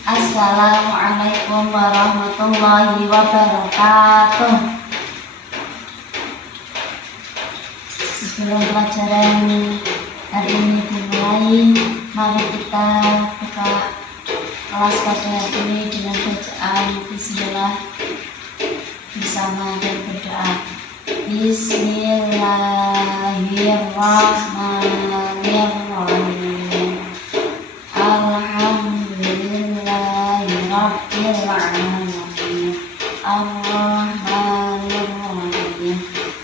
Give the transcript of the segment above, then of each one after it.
Assalamualaikum warahmatullahi wabarakatuh. Sebelum pelajaran hari ini dimulai, mari kita buka kelas pada hari ini dengan bacaan Bismillah bersama dan berdoa. Bismillahirrahmanirrahim. Alhamdulillahirabbil alamin. Arrahmanirrahim.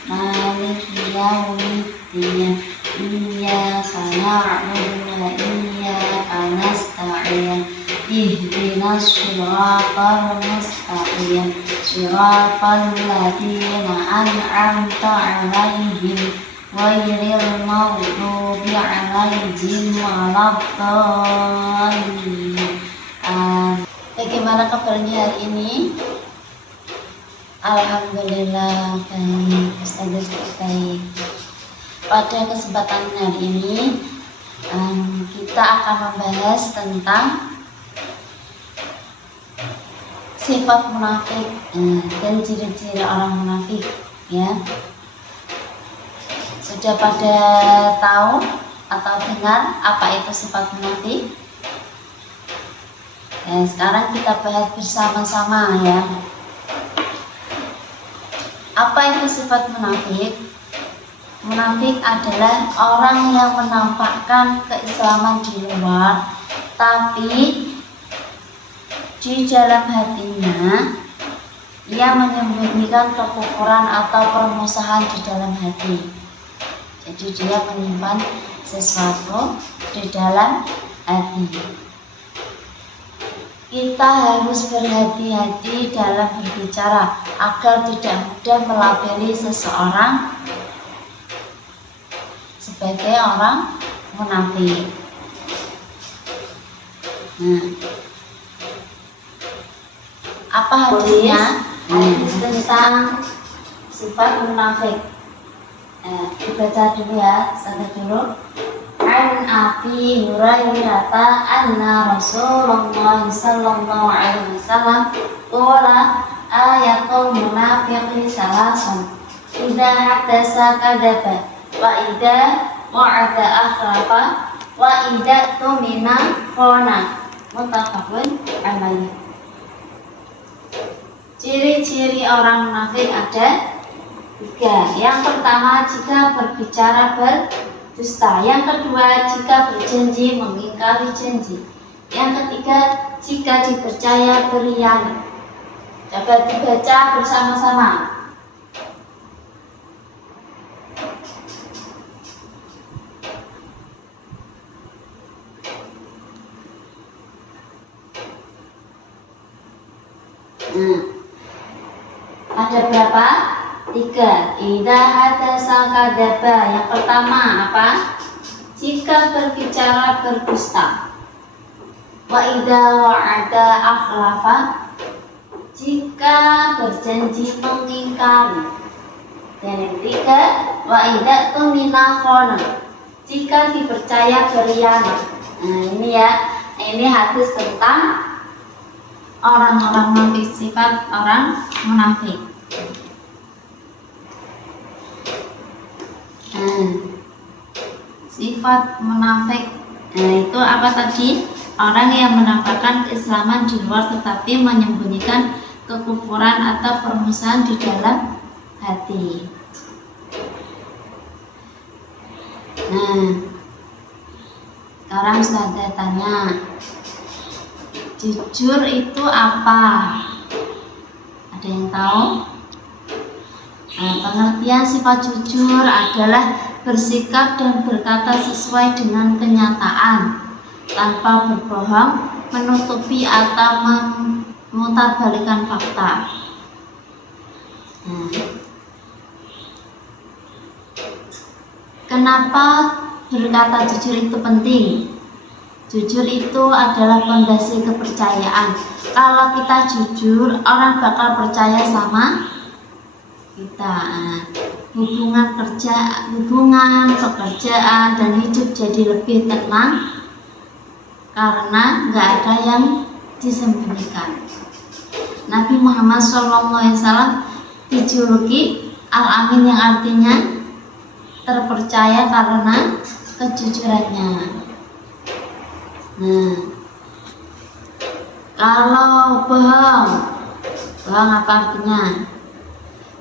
Maliki yaumiddin. Iyyaka na'budu wa iyyaka nasta'in. Ihdinas shiratal mustaqim. Shiratal ladzina an'amta 'alaihim ghairil maghdubi 'alaihim waladdallin. Bagaimana kabarnya hari ini? Alhamdulillah baik, Ustazah baik. Pada kesempatan hari ini kita akan membahas tentang sifat munafik dan ciri-ciri orang munafik, ya. Sudah pada tahu atau dengar apa itu sifat munafik? Sekarang kita bahas bersama-sama, ya. Apa itu sifat munafik? Munafik adalah orang yang menampakkan keislaman di luar, tapi di dalam hatinya ia menyembunyikan kekufuran atau permusuhan di dalam hati. Jadi dia menyimpan sesuatu di dalam hati. Kita harus berhati-hati dalam berbicara agar tidak mudah melabeli seseorang sebagai orang munafik. Apa hadisnya? Hadis tentang sifat munafik. Dibaca dulu ya, sampai dulu. An Abi Hurairah anna Rasulullah sallallahu alaihi wasallam qala ayatul munafiqi salasun idza hadasa kadaba wa idza wa'ada akhlafa wa idza tumina khana. Muttafaqun alaihi. Ciri-ciri orang munafik ada 3. Yang pertama, jika berbicara berdusta. Yang kedua, jika berjanji mengingkari janji. Yang ketiga, jika dipercaya berkhianat. Coba dibaca bersama-sama. Ada berapa? 3. Idza hadasa kadzaba. Yang pertama apa? Jika berbicara berdusta. Wa idza wa'ada akhlafa. Jika berjanji mengingkari. Dan yang ketiga, wa idza tumina khana. Jika dipercaya berkhianat. Ini ya. Ini hadis tentang orang-orang munafik, sifat orang munafik. Sifat munafik itu apa tadi? Orang yang menampakkan keislaman di luar tetapi menyembunyikan kekufuran atau permusuhan di dalam hati. Sekarang saya tanya, jujur itu apa? Ada yang tahu? Pengertian sifat jujur adalah bersikap dan berkata sesuai dengan kenyataan, tanpa berbohong, menutupi atau memutarbalikkan fakta. Kenapa berkata jujur itu penting? Jujur itu adalah fondasi kepercayaan. Kalau kita jujur, orang bakal percaya sama kita. Hubungan pekerjaan dan hidup jadi lebih tenang karena nggak ada yang disembunyikan. Nabi Muhammad SAW dijuluki Al-Amin yang artinya terpercaya karena kejujurannya. Nah, kalau bohong apa artinya?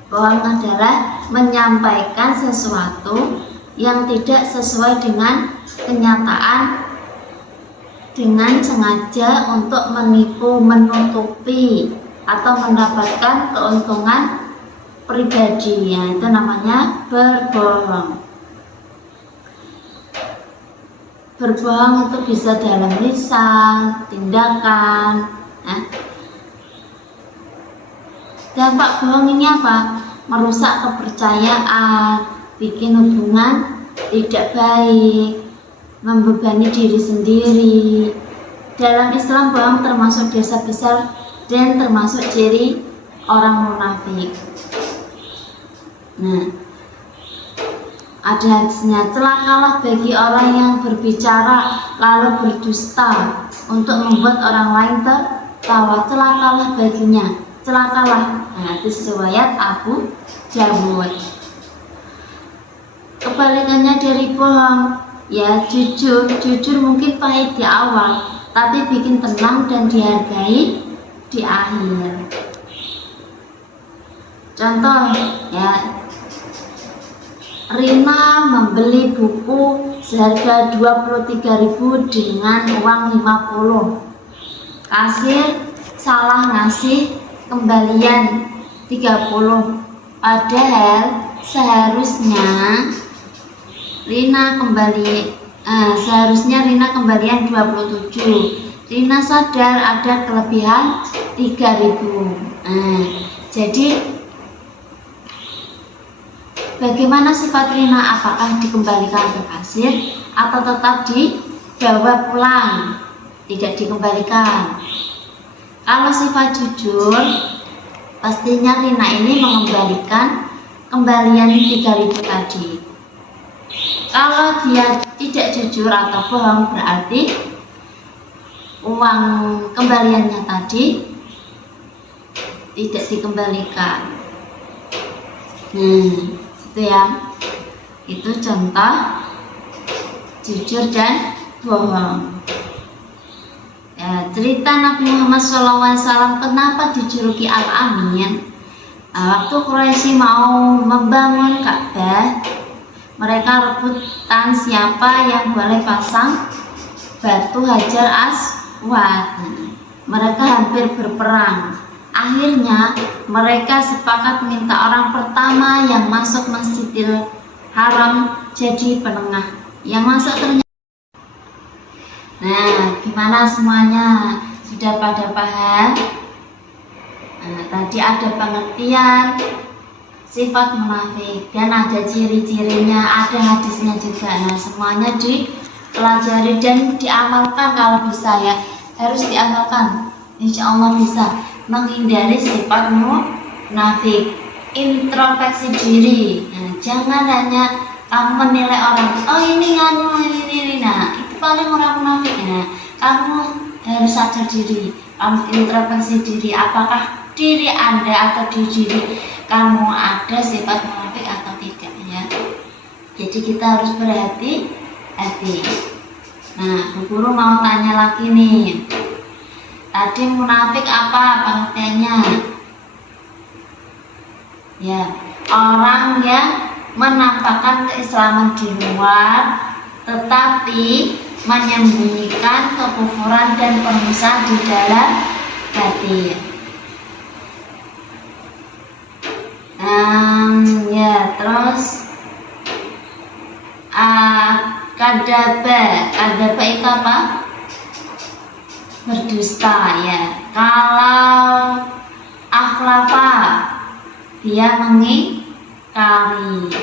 Bohong adalah menyampaikan sesuatu yang tidak sesuai dengan kenyataan dengan sengaja untuk menipu, menutupi, atau mendapatkan keuntungan pribadi. Ya, itu namanya berbohong. Berbohong itu bisa dalam lisan, tindakan. Dampak bohong ini apa? Merusak kepercayaan, bikin hubungan tidak baik, membebani diri sendiri. Dalam Islam, bohong termasuk dosa besar dan termasuk ciri orang munafik. Nah, ada hadisnya, celakalah bagi orang yang berbicara lalu berdusta untuk membuat orang lain tertawa. Celakalah baginya, celakalah. Nah, itu riwayat Abu Dawud. Kebalikannya dari bohong, ya jujur mungkin pahit di awal, tapi bikin tenang dan dihargai di akhir. Contoh, ya, Rina membeli buku seharga 23.000 dengan uang 50. Kasir salah ngasih kembalian 30. Padahal seharusnya Rina kembalian 27. Rina sadar ada kelebihan 3.000. Jadi bagaimana sifat Rina? Apakah dikembalikan ke kasir atau tetap dibawa pulang, tidak dikembalikan? Kalau sifat jujur, pastinya Rina ini mengembalikan kembalian 3.000 tadi. Kalau dia tidak jujur atau bohong, berarti uang kembaliannya tadi tidak dikembalikan. Itu ya, itu contoh jujur dan bohong. Ya, cerita Nabi Muhammad SAW kenapa dijuluki Al-Amin. Waktu Quraisy mau membangun Ka'bah, mereka rebutan siapa yang boleh pasang batu Hajar Aswad. Mereka hampir berperang. Akhirnya mereka sepakat minta orang pertama yang masuk Masjidil Haram jadi penengah. Yang masuk ternyata. Nah, gimana semuanya? Sudah pada paham? Nah, tadi ada pengertian sifat munafik dan ada ciri-cirinya, ada hadisnya juga. Nah, semuanya dipelajari dan diamalkan kalau bisa ya. Harus diamalkan. Insya Allah bisa menghindari sifat munafik. Introspeksi diri. Nah, jangan hanya kamu menilai orang, oh ini ini. Nah, itu paling orang munafik. Nah, kamu harus sadar diri, kamu introspeksi diri, apakah diri Anda atau di diri kamu ada sifat munafik atau tidak ya. Jadi kita harus berhati-hati. Nah, Bu Guru mau tanya lagi nih. Tadi munafik apa pengertiannya? Ya, orang yang menampakkan keislaman di luar tetapi menyembunyikan kekufuran dan permusuhan di dalam hati. Ya, terus kadaba itu apa? Berdusta ya. Kalau akhlafa, dia mengingkari.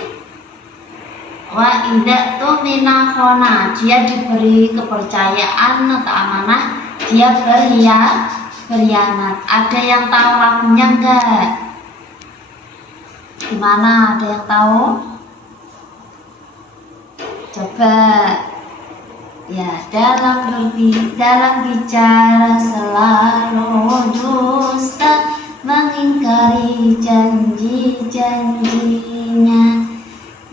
Wa inda tu minafona, dia diberi kepercayaan atau amanah, dia berkhianat. Ada yang tahu lagunya enggak? Gimana, ada yang tahu? Coba ya, dalam bicara selalu dusta, mengingkari janji-janjinya,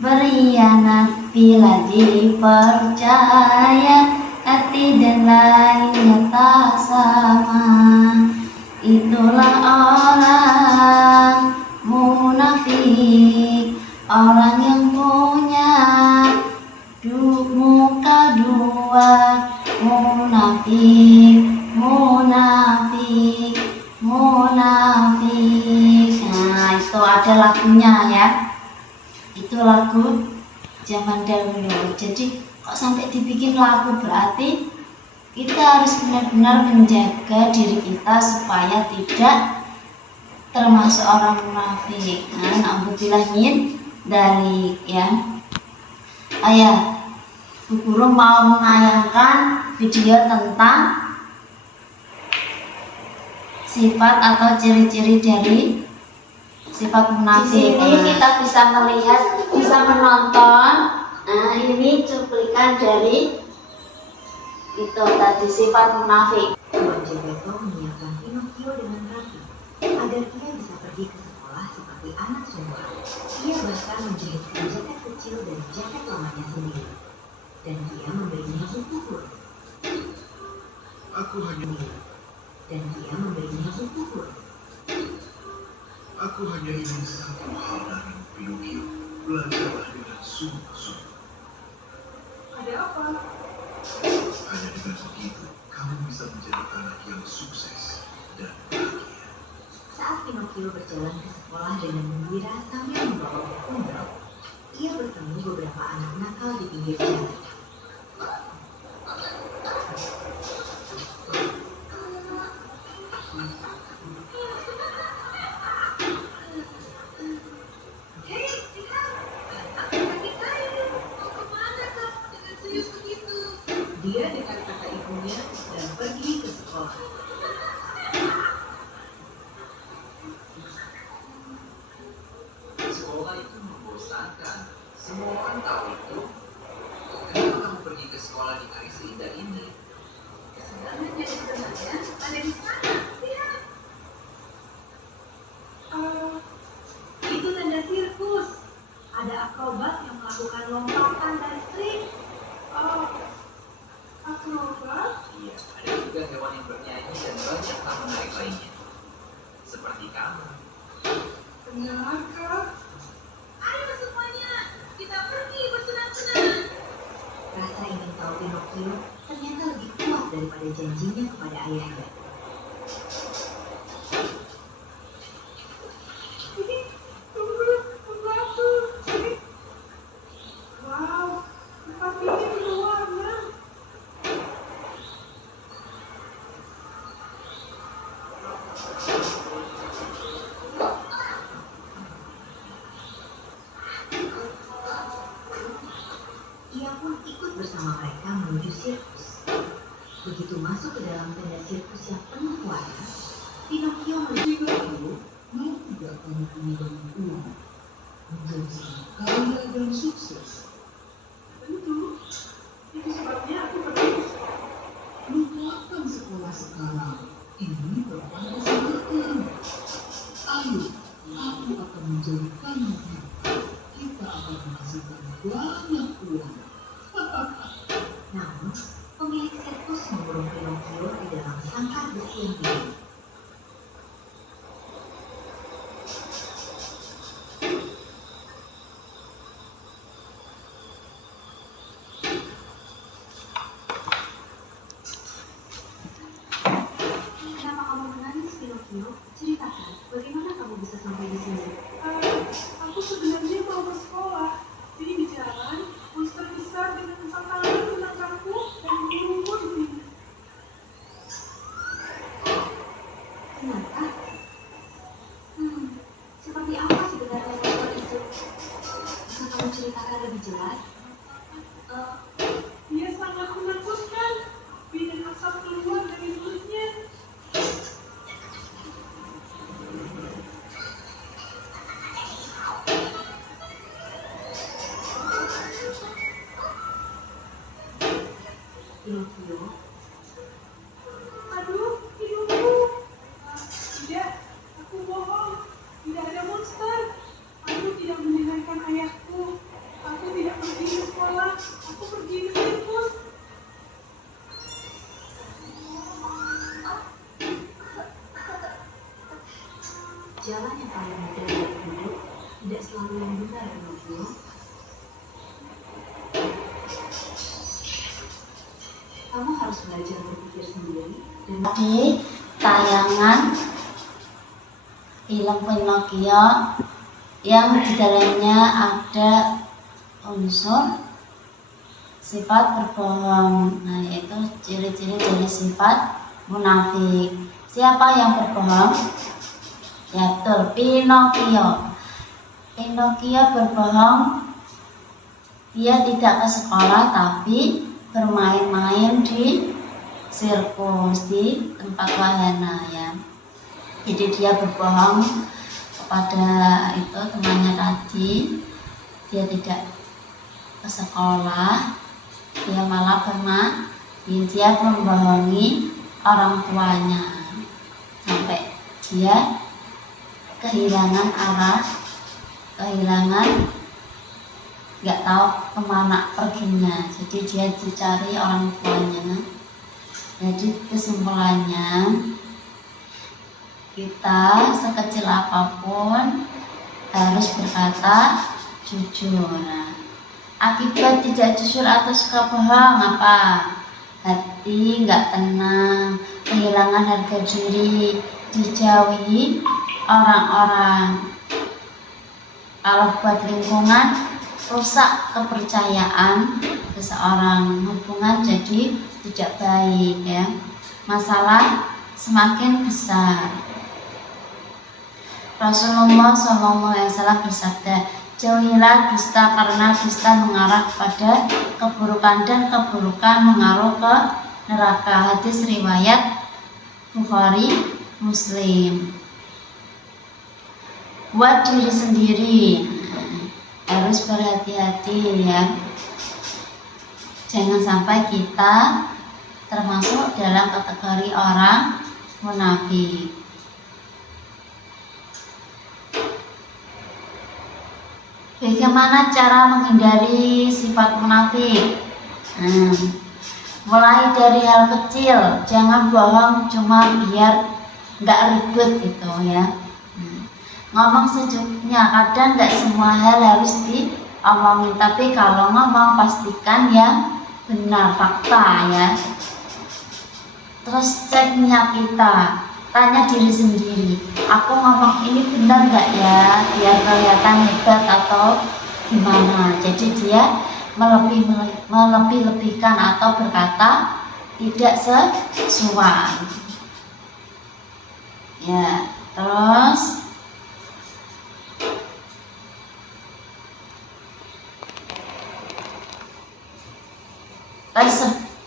berkhianat bila dipercaya, hati dan lainnya tak sama. Itulah orang munafik, orang yang punya muka dua, munafik, munafik, munafik. Nah, itu ada lagunya ya. Itu lagu zaman dahulu. Jadi kok sampai dibikin lagu, berarti kita harus benar-benar menjaga diri kita supaya tidak termasuk orang munafik. Nah, na'udzubillah min dzalik ya. Ayah, Bu Guru mau menayangkan video tentang sifat atau ciri-ciri dari sifat munafik. Di sini kita bisa melihat, bisa menonton. Nah, ini cuplikan dari itu tadi sifat munafik. Raja Beto menyiapkan Pinocchio dengan rapi agar ia bisa pergi ke sekolah seperti anak semua. Ia bahkan menjahitkan jaket kecil dari jaket lamanya sendiri, dan dia memberinya buku huruf. Aku hanya ingin satu hal dari Pinocchio, belajarlah dengan sungguh-sungguh. Ada apa? Hanya dengan begitu, kamu bisa menjadi anak yang sukses dan bahagia. Saat Pinocchio berjalan ke sekolah dengan gembira sambil membawa buku huruf, ia bertemu beberapa anak nakal di pinggir jalan. Dia dekat kata ibunya dan pergi ke sekolah. Sekolah itu membosankan. Semua orang tahu itu. Kenapa kamu pergi ke sekolah di hari seindah ini? Kesenangan yang sebenarnya ada di sana. Lihat. Itu tanda sirkus. Ada akrobat yang melakukan lompatan dan trik. Akrobat? Iya, ada juga hewan yang bernyanyi dan banyak hal menarik lainnya. Seperti kamu. Benarkah? Ayo semuanya, kita pergi bersenang-senang. Rasa ingin tahu Pinocchio ternyata lebih kuat daripada janjinya kepada ayahnya. Wow, tempat ini berwarna. Ia pun ikut bersama mereka menuju sirkus. Begitu masuk ke dalam tenda sirkus yang penuh warna, Pinocchio melihat Mau tidak kamu punya banyak uang, menjadi sangat kaya dan sukses? tentu. Itu sebabnya aku pergi ke sekolah. Lupakan sekolah sekarang. Ini bukan kesempatan. Ayo, aku akan menjadikanmu hidup. Kita akan menghasilkan banyak uang. Namun, pemilik sirkus mengurung Pinocchio di dalam sangkar besi yang tinggi. Kenapa kamu menangis, Pinocchio? Ceritakan, bagaimana kamu bisa sampai di sini? Aku sebenarnya mau bersekolah. Jadi di jalan, monster besar dengan 4 tangan menangkapku dan mengurungku di sini. Kenapa? Seperti apa sebenarnya monster itu? Bisa kamu ceritakan lebih jelas? Dia sangat menakutkan. Bidang asap keluar dari mulutnya. Pinocchio, Aduh, ini jalan yang paling mudah dalam hidup tidak selalu yang benar, Pinocchio. Kamu harus belajar berpikir sendiri dan Di tayangan film Pinocchio yang di dalamnya ada unsur sifat berbohong. Nah, yaitu ciri-ciri dari sifat munafik. Siapa yang berbohong? Ya betul, Pinocchio. Pinocchio berbohong. Dia tidak ke sekolah tapi bermain-main di sirkus, di tempat wahana ya. Jadi dia berbohong kepada itu temannya tadi. Dia tidak ke sekolah, dia malah dia membohongi orang tuanya sampai dia kehilangan arah, nggak tahu kemana perginya. Jadi dia dicari orang tuanya. Jadi kesimpulannya, kita sekecil apapun harus berkata jujur. Nah, akibat tidak jujur atau suka bohong apa? Hati nggak tenang, kehilangan harga diri, dijauhi orang-orang. Kalau buat lingkungan, rusak kepercayaan seseorang, hubungan jadi tidak baik ya. Masalah semakin besar. Rasulullah SAW bersabda, jauhilah dusta karena dusta mengarah kepada keburukan dan keburukan mengarah ke neraka. Hadis riwayat Bukhari, Muslim. Buat diri sendiri harus berhati-hati ya. Jangan sampai kita termasuk dalam kategori orang munafik. Bagaimana cara menghindari sifat munafik? Mulai dari hal kecil, jangan bohong cuma biar nggak ribet gitu ya. Ngomong sejujurnya, kadang nggak semua hal harus diomongin, tapi kalau ngomong pastikan yang benar, fakta ya. Terus cek niat kita, tanya diri sendiri, aku ngomong ini benar nggak ya, biar kelihatan hebat atau gimana. Jadi dia melebih-lebihkan atau berkata tidak sesuai ya. Terus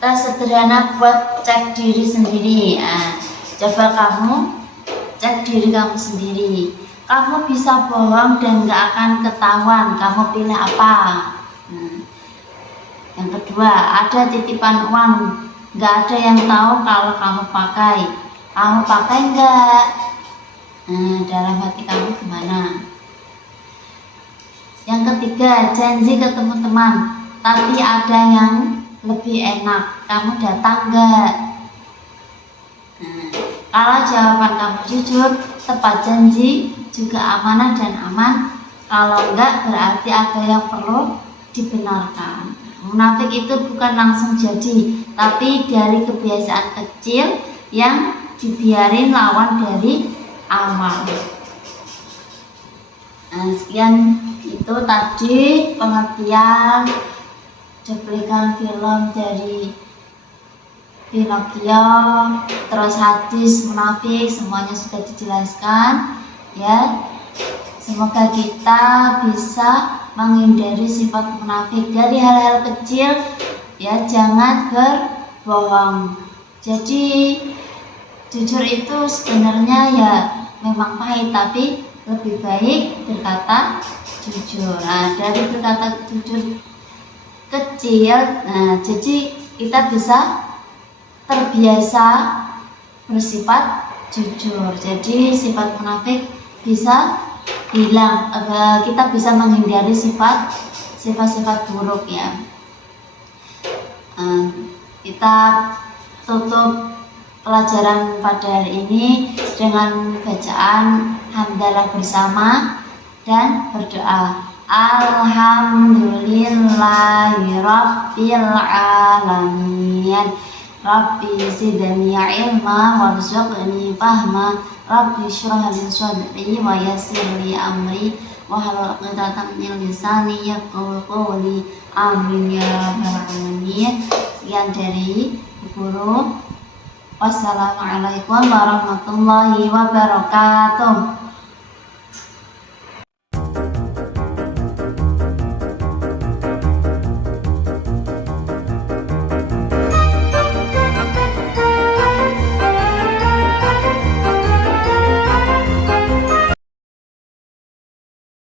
tes sederhana buat cek diri sendiri. Coba kamu cek diri kamu sendiri. Kamu bisa bohong dan gak akan ketahuan. Kamu pilih apa? Yang kedua, ada titipan uang, gak ada yang tahu kalau kamu pakai. Kamu pakai enggak? Dalam hati kamu gimana? Yang ketiga, janji ketemu teman, tapi ada yang lebih enak, kamu datang enggak? Kalau jawaban kamu jujur, tepat janji, juga amanah dan aman. Kalau enggak, berarti ada yang perlu dibenarkan. Munafik itu bukan langsung jadi, tapi dari kebiasaan kecil yang dibiarin lawan dari awal. Sekian itu tadi pengertian cuplikan film dari Pinocchio, terus hadis munafik, semuanya sudah dijelaskan ya. Semoga kita bisa menghindari sifat munafik dari hal-hal kecil ya, jangan berbohong. Jadi jujur itu sebenarnya ya memang pahit, tapi lebih baik berkata jujur. Dari berkata jujur kecil, jadi kita bisa terbiasa bersifat jujur. Jadi sifat munafik bisa hilang, kita bisa menghindari sifat-sifat buruk ya. Kita tutup pelajaran pada hari ini dengan bacaan hamdalah bersama dan berdoa. Alhamdulillahi Rabbil Alamin. Rabbi zidni ilma warzuqni fahma. Rabbi shrah li sadri wa yassir li amri wahlul 'uqdatam min lisani yafqahu qawli. Amin ya rabbal alamin. Sekian dari Bu Guru. Wassalamualaikum warahmatullahi wabarakatuh.